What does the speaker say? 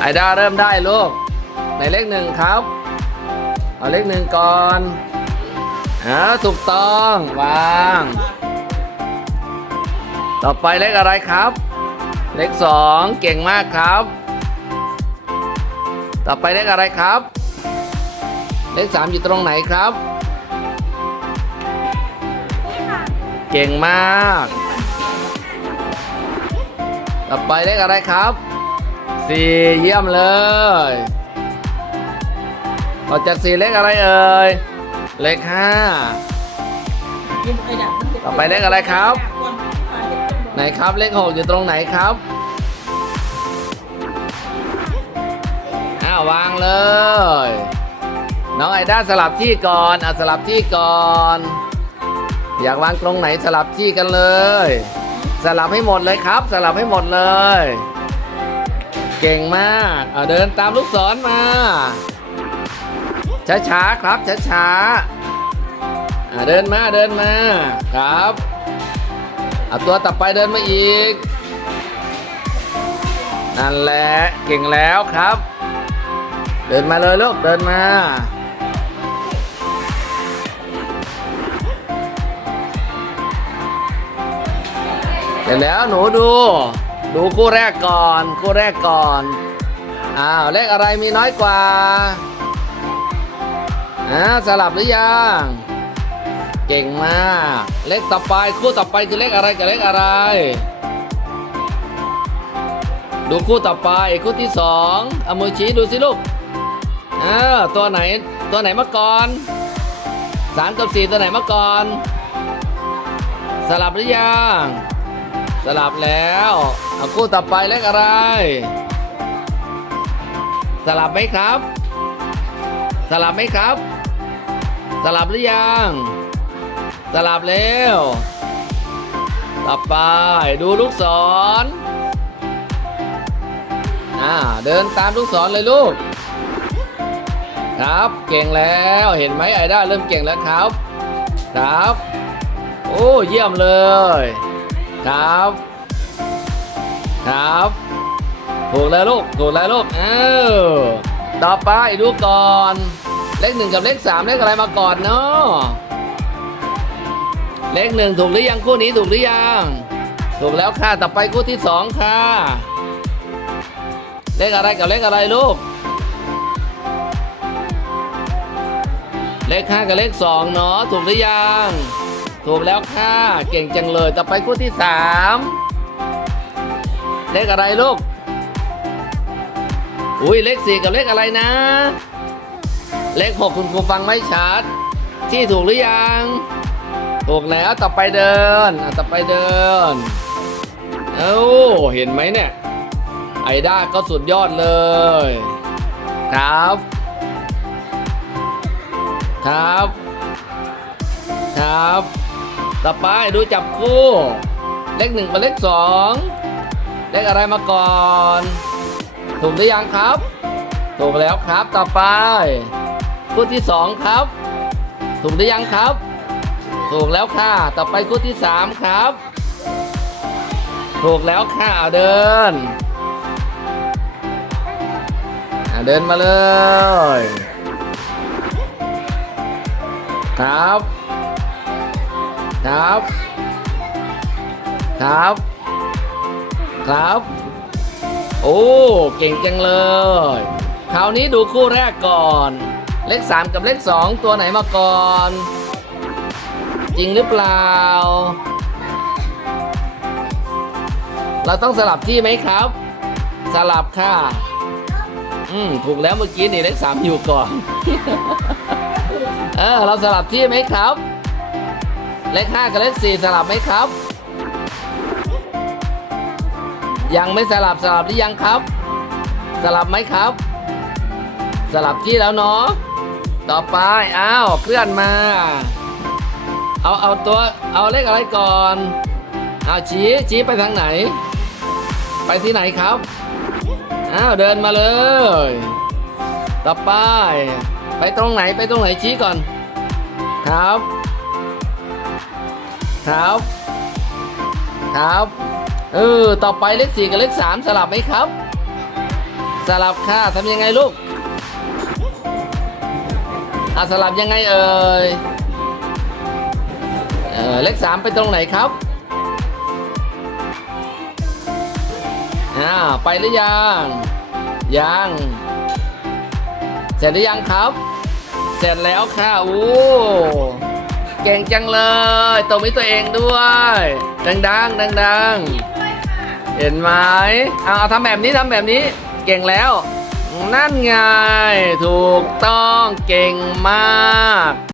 ไอด้าเริ่มได้ลูกในเลขหนึ่งครับ เอาเลขหนึ่งก่อนอ่าถูกต้องวาง ต่อไปเลขอะไรครับ เลขสองเก่งมากครับ ต่อไปเลขอะไรครับ เลขสามอยู่ตรงไหนครับ เก่งมาก ต่อไปเลขอะไรครับ สี่เยี่ยมเลยต่อจากสี่เลขอะไรเอ่ย เลขห้า ต่อไปเลขอะไรครับ ไหนครับเลขหกอยู่ตรงไหนครับ อ้าววางเลย น้องไอด้าสลับที่ก่อนอะสลับที่ก่อน อยากวางตรงไหนสลับที่กันเลย สลับให้หมดเลยครับ สลับให้หมดเลย เก่งมากอะเดินตามลูกศรมา ช้าๆครับช้าๆเดินมาเดินมาครับเอาตัวต่อไปเดินมาอีก นั่นแหละเก่งแล้วครับ เดินมาเลยลูกเดินมาเสร็จแล้วหนูดู ดูคู่แรกก่อน คู่แรกก่อน อ้าวเลขอะไรมีน้อยกว่าอ่าสลับหรือยัง เก่งมาก เลขต่อไปคู่ต่อไปคือเลขอะไรกับเลขอะไร ดูคู่ต่อไปคู่ที่สองเอามือชี้ดูสิลูกอ่าตัวไหนตัวไหนมาก่อนสามกับสี่ตัวไหนมาก่อน สลับหรือยัง สลับแล้วเอาคู่ต่อไปเลขอะไร สลับไหมครับ สลับไหมครับ สลับหรือยัง สลับแล้วต่อไปดูลูกศรอ่าเดินตามลูกศรเลยลูก ครับเก่งแล้วเห็นไหมไอด้าเริ่มเก่งแล้วครับ ครับ โอ้เยี่ยมเลย ครับ ครับถูกแล้วลูกถูกแล้วลูกเออต่อไปดูก่อน เลขหนึ่งกับเลขสามเลขอะไรมาก่อนเนาะเลขหนึ่งถูกหรือยังคู่นี้ถูกหรือยัง ถูกแล้วค่ะต่อไปคู่ที่สองค่ะ เลขอะไรกับเลขอะไรลูก เลขห้ากับเลขสองเนาะถูกหรือยัง ถูกแล้วค่ะ เก่งจังเลย ต่อไปคู่ที่สามเลขอะไรลูก อุ้ยเลขสี่กับเลขอะไรนะ เลขหกคุณครูฟังไม่ชัด ที่ถูกหรือยัง ถูกแล้วต่อไปเดินต่อไปเดิน เอ้าเห็นไหมเนี่ย ไอด้าก็สุดยอดเลย ครับ ครับ ครับ ต่อไปดูจับคู่ เลขหนึ่งกับเลขสองเลขอะไรมาก่อน ถูกหรือยังครับ ถูกแล้วครับต่อไปคู่ที่สองครับ ถูกหรือยังครับ ถูกแล้วค่ะ ต่อไปคู่ที่สามครับ ถูกแล้วค่ะเดินเดินมาเลย ครับ ครับ ครับ ครับ โอ้ เก่งจังเลย คราวนี้ดูคู่แรกก่อน เลขสามกับเลขสองตัวไหนมาก่อน จริงหรือเปล่า เราต้องสลับที่ไหมครับ สลับค่ะ อืม ถูกแล้วเมื่อกี้นี่เลขสามอยู่ก่อน เออ เราสลับที่ไหมครับ เลขห้ากับเลขสี่สลับไหมครับ ยังไม่สลับสลับหรือยังครับ สลับไหมครับ สลับที่แล้วเนาะต่อไปอ้าวเคลื่อนมา เอาเอาตัวเอาเลขอะไรก่อนเอาชี้ชี้ไปทางไหน ไปที่ไหนครับอ้าวเดินมาเลย ต่อไป ไปตรงไหนไปตรงไหนชี้ก่อนครับ ครับ ครับ เออ ต่อไปเลขสี่กับเลขสามสลับไหมครับ สลับค่ะทำยังไงลูกอะสลับยังไงเอ่ยเออเลขสามไปตรงไหนครับอ่าไปหรือยัง ยัง เสร็จหรือยังครับ เสร็จแล้วค่ะอู้ เก่งจังเลยตรงนี้ตัวเองด้วย ดังดังดังดังเห็นไหมเอาเอาทำแบบนี้ทำแบบนี้ เก่งแล้ว นั่นไง ถูกต้องเก่งมาก